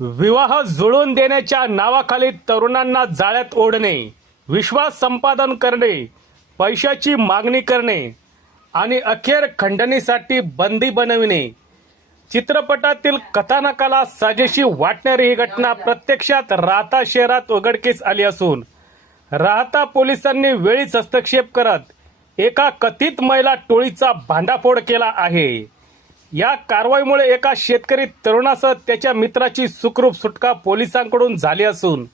विवाह जुळवून देण्याच्या नावाखाली तरुणांना जाळ्यात ओढणे, विश्वास संपादन करणे, पैशाची मागणी करणे आणि अखेर खंडणीसाठी बंदी बनविणे. चित्रपटातील कथानकाला साजेशी वाटणारी ही घटना प्रत्यक्षात राहता शहरात उघडकीस आली असून राहता पोलिसांनी वेळीच हस्तक्षेप करत एका कथित महिला टोळीचा भांडाफोड केला आहे. या कारवाईमुळे एका शेतकरी तरुणासह त्याच्या मित्राची सुखरूप सुटका पोलिसांकडून झाली असून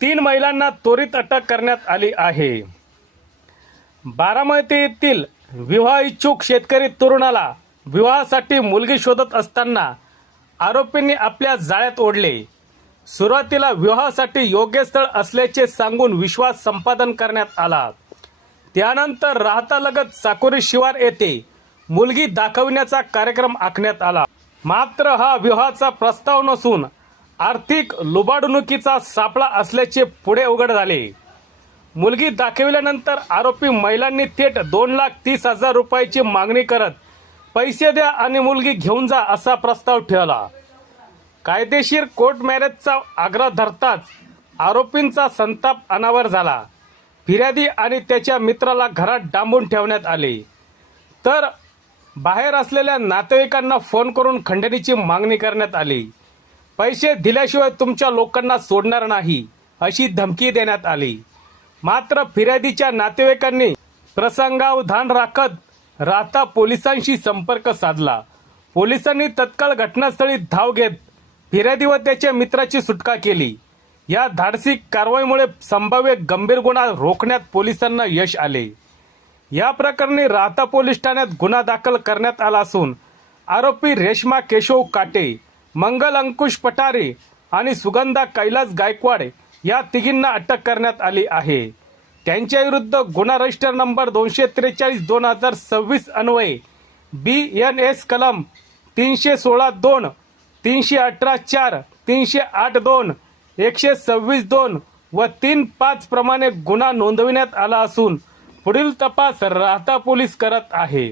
3 महिलांना त्वरित अटक करण्यात आली आहे. बारामती येथील विवाह इच्छुक शेतकरी तरुणाला विवाहासाठी मुलगी शोधत असताना आरोपींनी आपल्या जाळ्यात ओढले. सुरुवातीला विवाहासाठी योग्य स्थळ असल्याचे सांगून विश्वास संपादन करण्यात आला. त्यानंतर राहतालगत साकोरी शिवार येथे मुलगी दाखविण्याचा कार्यक्रम आखण्यात आला. मात्र हा विवाहाचा प्रस्ताव नसून आर्थिक लुबाडणुकीचा सापळा असल्याचे पुढे उघड झाले. मुलगी दाखविल्यानंतर आरोपी महिलांनी थेट 2,30,000 रुपयाची मागणी करत पैसे द्या आणि मुलगी घेऊन जा असा प्रस्ताव ठेवला. कायदेशीर कोर्ट मॅरेजचा आग्रह धरताच आरोपींचा संताप अनावर झाला. फिर्यादी आणि त्याच्या मित्राला घरात डांबून ठेवण्यात आले, तर बाहेर असलेल्या नातेवाईकांना फोन करून खंडणीची मागणी करण्यात आली. पैसे दिल्याशिवाय तुमच्या लोकांना सोडणार नाही अशी धमकी देण्यात आली. मात्र फिर्यादीच्या नातेवाईकांनी प्रसंगावधान राखत राहता पोलिसांशी संपर्क साधला. पोलिसांनी तत्काळ घटनास्थळी धाव घेत फिर्यादी व त्याच्या मित्राची सुटका केली. या धाडसी कारवाईमुळे संभाव्य गंभीर गुन्हा रोखण्यात पोलिसांना यश आले. या प्रकरणी राहता पोलीस ठाण्यात गुन्हा दाखल करण्यात आला असून आरोपी रेश्मा केशव काटे, मंगल अंकुश पठारे आणि सुगंधा कैलास गायकवाड या तिघींना अटक करण्यात आली आहे. त्यांच्या विरुद्ध गुन्हा रजिस्टर नंबर 243/2026 अन्वये BNS कलम 316(2), 318(4), 308(2), 126(2) व 3(5) प्रमाणे गुन्हा नोंदविण्यात आला असून पुढील तपास राहता पोलीस करत आहे.